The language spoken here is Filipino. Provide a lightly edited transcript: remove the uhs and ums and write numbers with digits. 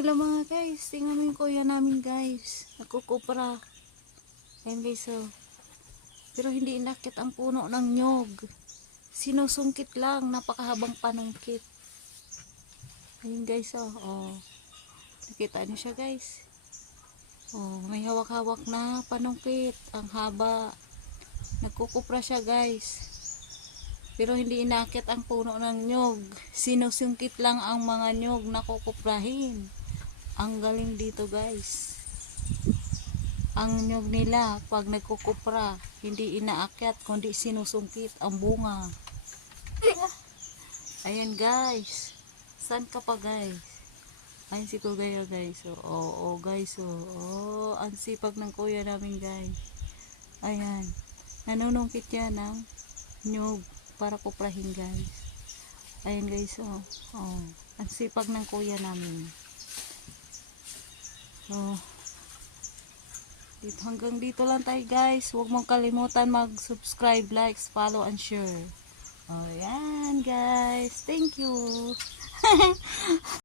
Hello mga guys, tingnan mo yung kuya namin guys. Nagkukupra. Ayan guys oh. Pero hindi inakit ang puno ng nyog. Sinusungkit lang, napakahabang panungkit. Ayan guys oh. Oh. Nakita niyo siya guys. Oh, may hawak-hawak na panungkit. Ang haba. Nagkukupra siya guys. Pero hindi inakit ang puno ng nyog. Sinusungkit lang ang mga nyog na kukuprahin. Ang galing dito guys. Ang nyog nila pag nagkukupra, hindi inaakyat kundi sinusungkit ang bunga. Ayan guys. Saan ka pa guys? Ayan si Kuya guys. Oh, guys. Oh, ang sipag ng kuya namin guys. Ayan. Nanunungkit yan ng nyog para kuprahin guys. Ayan guys. Oh, ang sipag ng kuya namin. Oh. Hanggang dito lang tayo guys. Huwag mong kalimutan mag-subscribe, like, follow, and share. Oh, yan guys. Thank you.